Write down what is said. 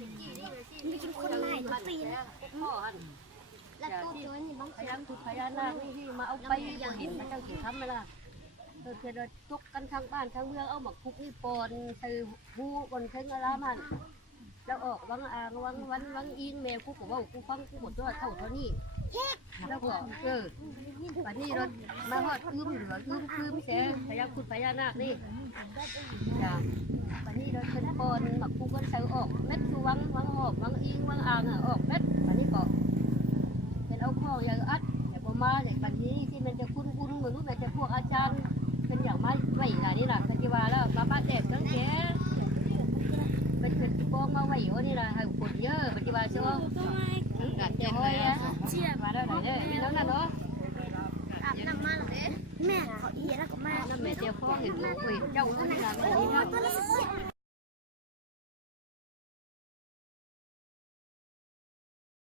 มีกินคนใหม่ทุกปีนะแล้วตัวตัวนี่บาง พยายามทุกพยานนาคนี่ที่มาเอาไปอย่างหินพระเจ้าถึงทำไหมล่ะเธอทุกกันทางบ้านทางเมืองเอาหมักคุกนี่ปอนใส่หูบนเข่งอะไรมันแล้วออกวังอ่างวังอิงแมวกูบอกว่ากูฟังกูหมดตัวเท่านี้แล้วก็วันนี้รถมาหอดคืมเหลือคืมแสพยายามขุดพญานาคนี่จ้ะวันนี้รถเป็นปอนหมักคุกกันใส่ออกเม็ดคือวังหอบวังอิงวังอ่างอ่ะออกเม็ดวันนี้ก็เป็นเอาข้ออย่างอัดอย่างประมาณอย่างวันนี้ที่มันจะคุ้นเหมือนมันจะพวกอาจารย์เป็นอย่างไม่ไหนนี่แหละปฏิวัติแล้วมาบ้านเด็กตั้งแก่เป็นกองมาไหววันนี้แหละให้คนเยอะปฏิวัติใช่ไหมกัดเจ้าห้อยอ่ะเชี่ยมาได้ไหนเนี่ยมีน้องนั่นเนาะ อาบน้ำมาหรอแม่เขาอีแล้วก็มา น้ำแม่เจ้าพ่อเห็นดูคุยเจ้าคนนี้ละไม่ดีนะ